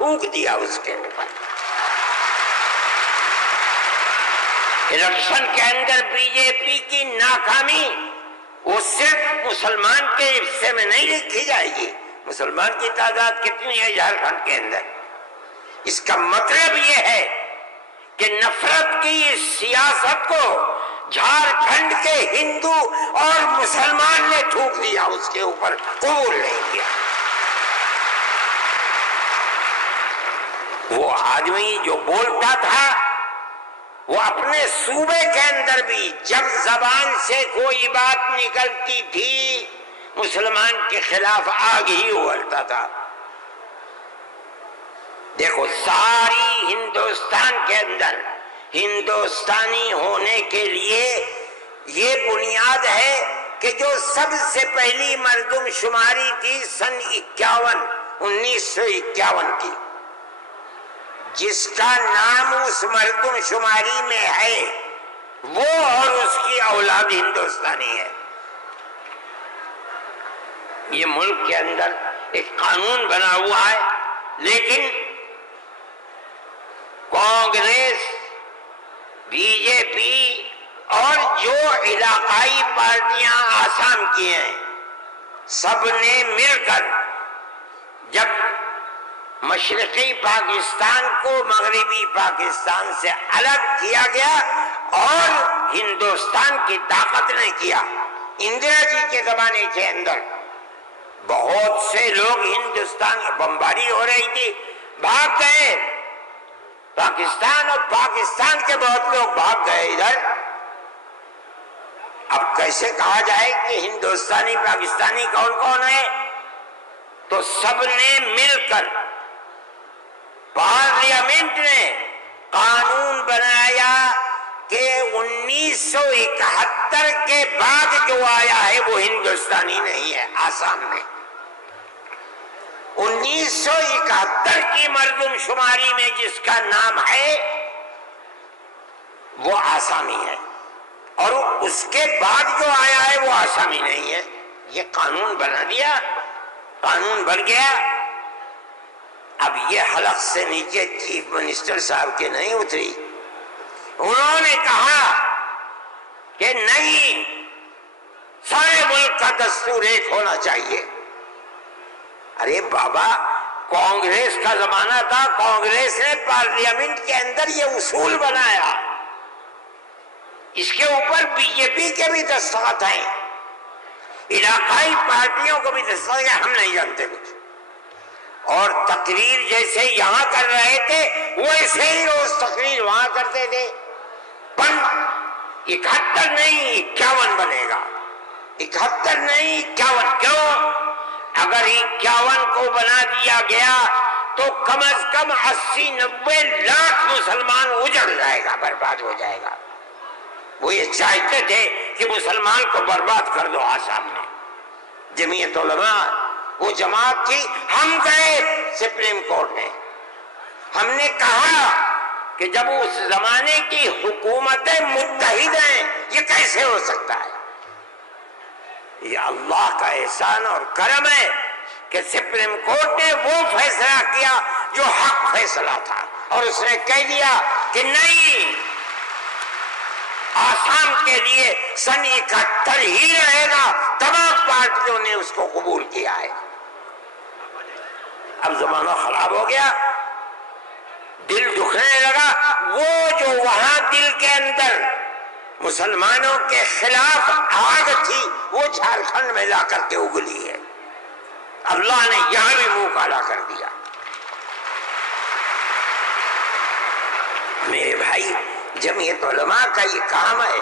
تھوک دیا اس کے اوپر۔ الیکشن کے اندر بی جے پی کی ناکامی وہ صرف مسلمان کے حصے میں نہیں لکھی جائے گی۔ مسلمان کی تعداد کتنی ہے جھارکھنڈ کے اندر؟ اس کا مطلب یہ ہے کہ نفرت کی اس سیاست کو جھارکھنڈ کے ہندو اور مسلمان نے تھوک دیا، اس کے اوپر قبول نہیں کیا۔ وہ آدمی جو بولتا تھا وہ اپنے صوبے کے اندر بھی جب زبان سے کوئی بات نکلتی تھی مسلمان کے خلاف آگ ہی اگلتا تھا۔ دیکھو ساری ہندوستان کے اندر ہندوستانی ہونے کے لیے یہ بنیاد ہے کہ جو سب سے پہلی مردم شماری تھی سن 1951 کی، جس کا نام اس مردم شماری میں ہے وہ اور اس کی اولاد ہندوستانی ہے۔ یہ ملک کے اندر ایک قانون بنا ہوا ہے، لیکن کانگریس، بی جے پی اور جو علاقائی پارٹیاں آسام کی ہیں سب نے مل کر جب مشرقی پاکستان کو مغربی پاکستان سے الگ کیا گیا اور ہندوستان کی طاقت نے کیا۔ اندرا جی کے زمانے کے اندر بہت سے لوگ ہندوستان بمباری ہو رہی تھی، بھاگ گئے پاکستان، اور پاکستان کے بہت لوگ بھاگ گئے ادھر۔ اب کیسے کہا جائے کہ ہندوستانی پاکستانی کون کون ہے؟ تو سب نے مل کر پارلیمنٹ نے قانون بنایا کہ 1971 کے بعد جو آیا ہے وہ ہندوستانی نہیں ہے۔ آسام میں 1971 کی مردم شماری میں جس کا نام ہے وہ آسامی ہے، اور اس کے بعد جو آیا ہے وہ آسامی نہیں ہے۔ یہ قانون بنا دیا، قانون بن گیا۔ اب یہ حلق سے نیچے چیف منسٹر صاحب کے نہیں اتری، انہوں نے کہا کہ نہیں، سارے ملک کا دستور ایک ہونا چاہیے۔ ارے بابا، کانگریس کا زمانہ تھا، کانگریس نے پارلیمنٹ کے اندر یہ اصول بنایا، اس کے اوپر بی جے پی کے بھی دستخط ہیں، علاقائی پارٹیوں کو بھی دستخط ہیں، ہم نہیں جانتے کچھ۔ اور تقریر جیسے یہاں کر رہے تھے ویسے ہی روز تقریر وہاں کرتے تھے۔ 71 نہیں 51 بنے گا، 71 نہیں 51۔ کیوں؟ اگر 51 کو بنا دیا گیا تو کم از کم 80-90 لاکھ مسلمان اجڑ جائے گا، برباد ہو جائے گا۔ وہ یہ چاہتے تھے کہ مسلمان کو برباد کر دو۔ آسام میں جمعیت علماء وہ جماعت تھی، ہم گئے سپریم کورٹ میں، ہم نے کہا کہ جب اس زمانے کی حکومتیں متحد ہیں یہ کیسے ہو سکتا ہے؟ یہ اللہ کا احسان اور کرم ہے کہ سپریم کورٹ نے وہ فیصلہ کیا جو حق فیصلہ تھا، اور اس نے کہہ دیا کہ نہیں، آسام کے لیے سن 71 ہی رہے گا۔ تمام پارٹیوں نے اس کو قبول کیا ہے۔ اب زمانہ خراب ہو گیا، دل دکھنے لگا، وہ جو وہاں دل کے اندر مسلمانوں کے خلاف آگ تھی وہ جھارکھنڈ میں لا کر کے اگلی ہے۔ اللہ نے یہاں بھی منہ کالا کر دیا۔ میرے بھائی، جمعیت علماء کا یہ کام ہے۔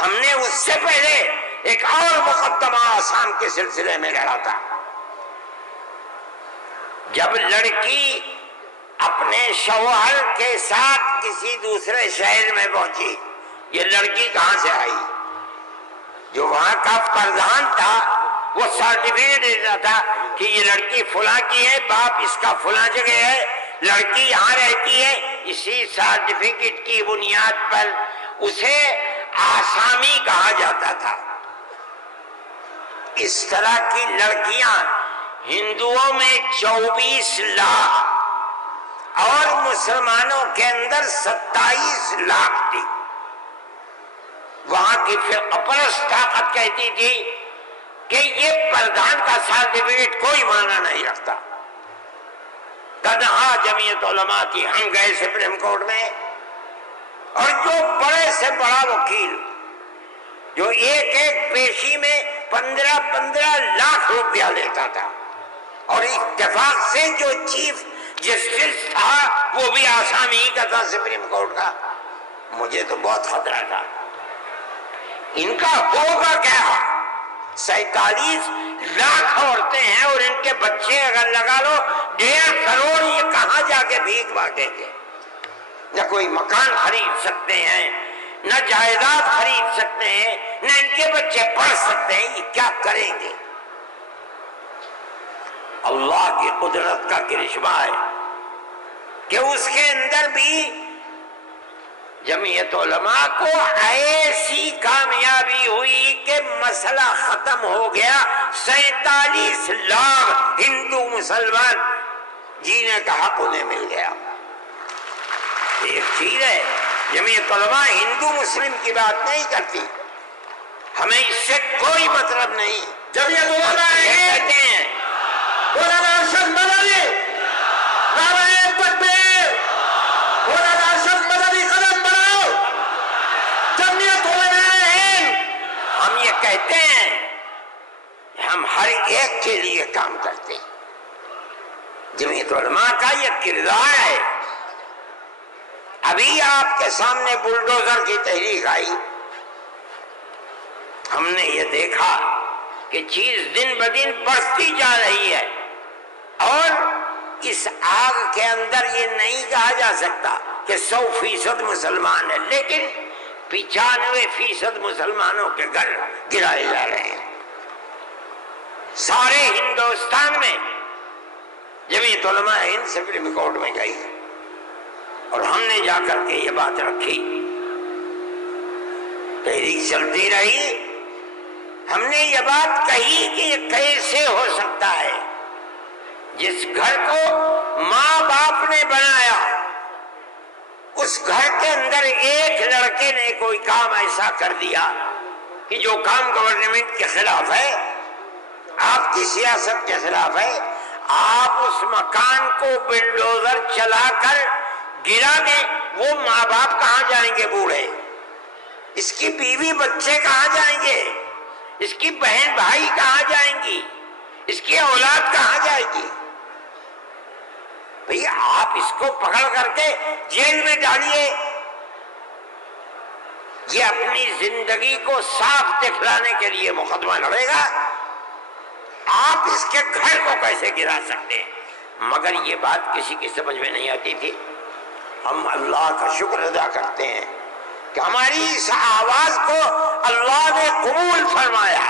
ہم نے اس سے پہلے ایک اور مقدمہ آسام کے سلسلے میں لڑا تھا۔ جب لڑکی اپنے شوہر کے ساتھ کسی دوسرے شہر میں پہنچی، یہ لڑکی کہاں سے آئی؟ جو وہاں کا پردھان تھا وہ سرٹیفکیٹ دیتا تھا کہ یہ لڑکی فلاں کی ہے، باپ اس کا فلاں جگہ ہے، لڑکی یہاں رہتی ہے۔ اسی سرٹیفکیٹ کی بنیاد پر اسے آسامی کہا جاتا تھا۔ اس طرح کی لڑکیاں ہندوؤں میں 24 لاکھ مسلمانوں کے اندر 27 لاکھ تھی. وہاں کی فرقہ پرست طاقت کہتی تھی کہ یہ پردھان کا سرٹیفکیٹ کوئی معنی نہیں رکھتا. تنہا جمعیت علماء کی. ہم گئے سپریم کورٹ میں اور جو بڑے سے بڑا وکیل جو ایک ایک پیشی میں 15 لاکھ روپیہ لیتا تھا اور اتفاق سے جو چیف جسٹس تھا وہ بھی آسامی ہی کا تھا سپریم کورٹ کا. مجھے تو بہت خطرہ تھا ان کا ہوگا کیا. 47 لاکھ عورتیں ہیں اور ان کے بچے اگر لگا لو 1.5 کروڑ، یہ کہاں جا کے بھیک مانگیں گے؟ نہ کوئی مکان خرید سکتے ہیں، نہ جائیداد خرید سکتے ہیں، نہ ان کے بچے پڑھ سکتے ہیں. یہ کیا کریں گے؟ اللہ کی قدرت کا کرشمہ ہے کہ اس کے اندر بھی جمعیت علماء کو ایسی کامیابی ہوئی کہ مسئلہ ختم ہو گیا. 47 لاکھ ہندو مسلمان جینے کا حق انہیں مل گیا. ایک چیز ہے، جمعیت علماء ہندو مسلم کی بات نہیں کرتی، ہمیں اس سے کوئی مطلب نہیں. جمعیت علماء کہتے ہیں مولانا ارشد مدنی نعرہ تکبیر، مولانا ارشد مدنی قدم بڑھاؤ، جمعیت علماء ہند. ہم یہ کہتے ہیں کہ ہم ہر ایک کے لیے کام کرتے ہیں. جمعیت علماء کا یہ کردار ہے. ابھی آپ کے سامنے بلڈوزر کی تحریک آئی، ہم نے یہ دیکھا کہ چیز دن بدن بڑھتی جا رہی ہے اور اس آگ کے اندر یہ نہیں کہا جا سکتا کہ 100% مسلمان ہے، لیکن 95% مسلمانوں کے گھر گرائے جا رہے ہیں. سارے ہندوستان میں جمعیت علماء ہند سپریم کورٹ میں گئی اور ہم نے جا کر کے یہ بات رکھی. تحریک چلتی رہی. ہم نے یہ بات کہی کہ یہ کیسے ہو سکتا ہے جس گھر کو ماں باپ نے بنایا، اس گھر کے اندر ایک لڑکے نے کوئی کام ایسا کر دیا کہ جو کام گورنمنٹ کے خلاف ہے، آپ کی سیاست کے خلاف ہے، آپ اس مکان کو بلڈوزر چلا کر گرا دیں. وہ ماں باپ کہاں جائیں گے بوڑھے؟ اس کی بیوی بچے کہاں جائیں گے؟ اس کی بہن بھائی کہاں جائیں گی؟ اس کی اولاد کہاں جائے گی؟ بھئی آپ اس کو پکڑ کر کے جیل میں ڈالیے. یہ اپنی زندگی کو صاف دکھلانے کے لیے مقدمہ لڑے گا. آپ اس کے گھر کو کیسے گرا سکتے ہیں؟ مگر یہ بات کسی کی سمجھ میں نہیں آتی تھی. ہم اللہ کا شکر ادا کرتے ہیں کہ ہماری اس آواز کو اللہ نے قبول فرمایا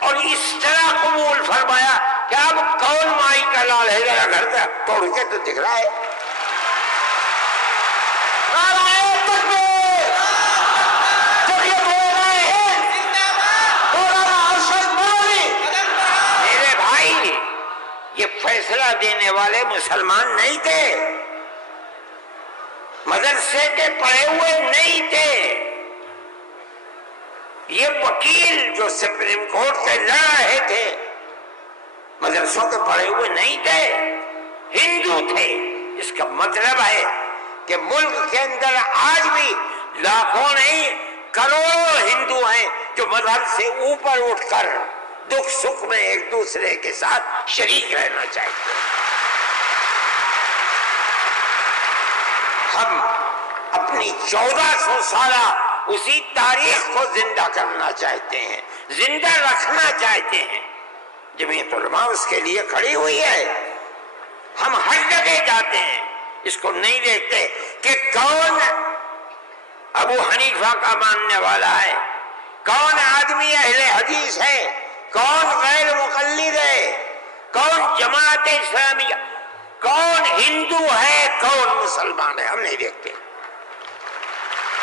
اور اس طرح قبول فرمایا کہ اب کون مائی کا لال ہے؟ ذرا گھر کا توڑ کے تو دکھ رہا ہے. میرے بھائی، یہ فیصلہ دینے والے مسلمان نہیں تھے، مدرسے کے پڑھے ہوئے نہیں تھے. یہ وکیل جو سپریم کورٹ سے لڑ رہے تھے مدرسوں کے پڑھے ہوئے نہیں تھے، ہندو تھے. اس کا مطلب ہے کہ ملک کے اندر آج بھی لاکھوں نہیں کروڑوں ہندو ہیں جو مذہب سے اوپر اٹھ کر دکھ سکھ میں ایک دوسرے کے ساتھ شریک رہنا چاہتے ہیں. ہم اپنی 1400 سالہ اسی تاریخ کو زندہ کرنا چاہتے ہیں، زندہ رکھنا چاہتے ہیں. جمعیت علماء اس کے لیے کھڑی ہوئی ہے. ہم ہر جگہ جاتے ہیں، اس کو نہیں دیکھتے کہ کون ابو حنیفہ کا ماننے والا ہے، کون آدمی اہل حدیث ہے، کون غیر مقلد ہے، کون جماعت اسلامیہ، کون ہندو ہے، کون مسلمان ہے. ہم نہیں دیکھتے.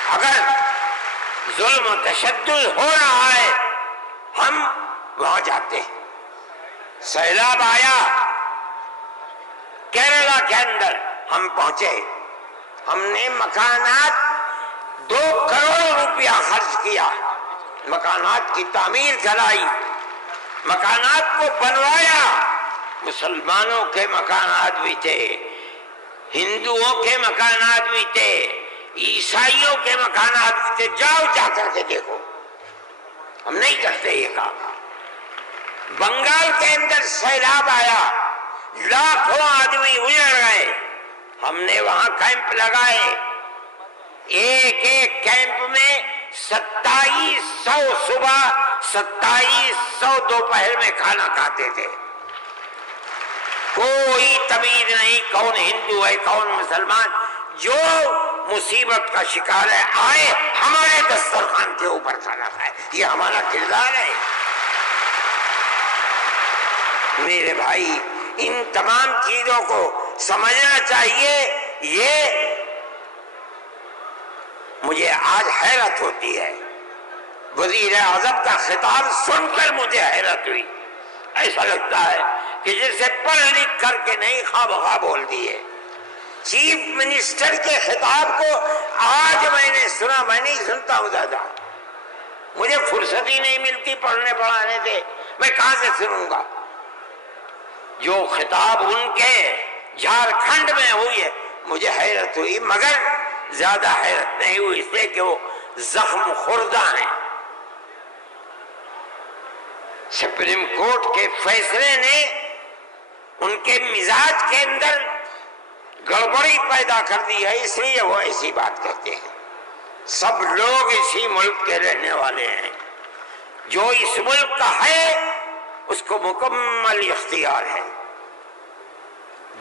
اگر ظلم و تشدد ہو رہا ہے ہم وہاں جاتے ہیں. سیلاب آیا، کیرلا کے اندر ہم پہنچے، ہم نے مکانات 2 کروڑ روپیہ خرچ کیا، مکانات کی تعمیر کرائی، مکانات کو بنوایا۔ مسلمانوں کے مکانات بھی تھے، ہندوؤں کے مکانات بھی تھے، عیسائیوں کے مکانات بھی تھے، جاؤ جا کر کے دیکھو، ہم نہیں کرتے یہ کام۔ بنگال کے اندر سیلاب آیا، لاکھوں آدمی اجڑ گئے، ہم نے وہاں کیمپ لگائے، ایک ایک کیمپ میں 2700 صبح 2700 دوپہر میں کھانا کھاتے تھے، کوئی تمیز نہیں کون ہندو ہے کون مسلمان، جو مصیبت کا شکار ہے آئے ہمارے دسترخوان کے اوپر کھانا کھائے، یہ ہمارا کردار ہے۔ میرے بھائی ان تمام چیزوں کو سمجھنا چاہیے۔ یہ مجھے آج حیرت ہوتی ہے، وزیر اعظم کا خطاب سن کر مجھے حیرت ہوئی، ایسا لگتا ہے کہ جسے پڑھ لکھ کر کے نہیں خواہ بخواہ بول دیے۔ چیف منسٹر کے خطاب کو آج میں نے سنا، میں نہیں سنتا ہوں زیادہ، مجھے فرصت ہی نہیں ملتی پڑھنے پڑھانے سے، میں کہاں سے سنوں گا؟ جو خطاب ان کے جھارکھنڈ میں ہوئی ہے مجھے حیرت ہوئی، مگر زیادہ حیرت نہیں ہوئی اس لیے کہ وہ زخم خوردہ ہیں۔ سپریم کورٹ کے فیصلے نے ان کے مزاج کے اندر گڑبڑی پیدا کر دی ہے، اس لیے وہ ایسی بات کہتے ہیں۔ سب لوگ اسی ملک کے رہنے والے ہیں، جو اس ملک کا ہے اس کو مکمل اختیار ہے۔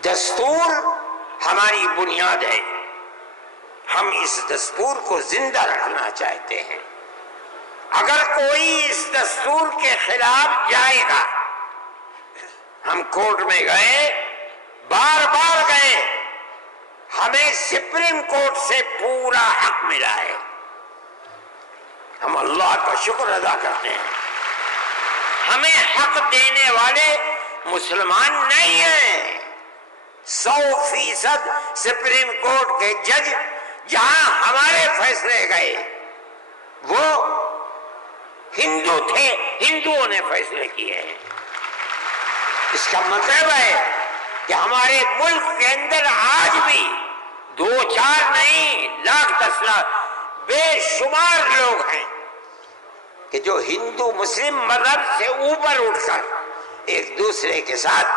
دستور ہماری بنیاد ہے، ہم اس دستور کو زندہ رکھنا چاہتے ہیں۔ اگر کوئی اس دستور کے خلاف جائے گا، ہم کورٹ میں گئے، بار بار گئے، ہمیں سپریم کورٹ سے پورا حق ملا ہے، ہم اللہ کا شکر ادا کرتے ہیں۔ ہمیں حق دینے والے مسلمان نہیں ہیں۔ 100% سپریم کورٹ کے جج جہاں ہمارے فیصلے گئے وہ ہندو تھے، ہندوؤں نے فیصلے کیے ہیں۔ اس کا مطلب ہے کہ ہمارے ملک کے اندر آج بھی 2-4 نہیں، لاکھ 10 لاکھ بے شمار لوگ ہیں کہ جو ہندو مسلم مذہب سے اوپر اٹھ کر ایک دوسرے کے ساتھ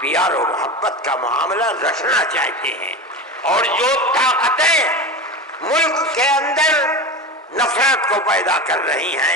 پیار و محبت کا معاملہ رکھنا چاہتے ہیں، اور جو طاقتیں ملک کے اندر نفرت کو پیدا کر رہی ہیں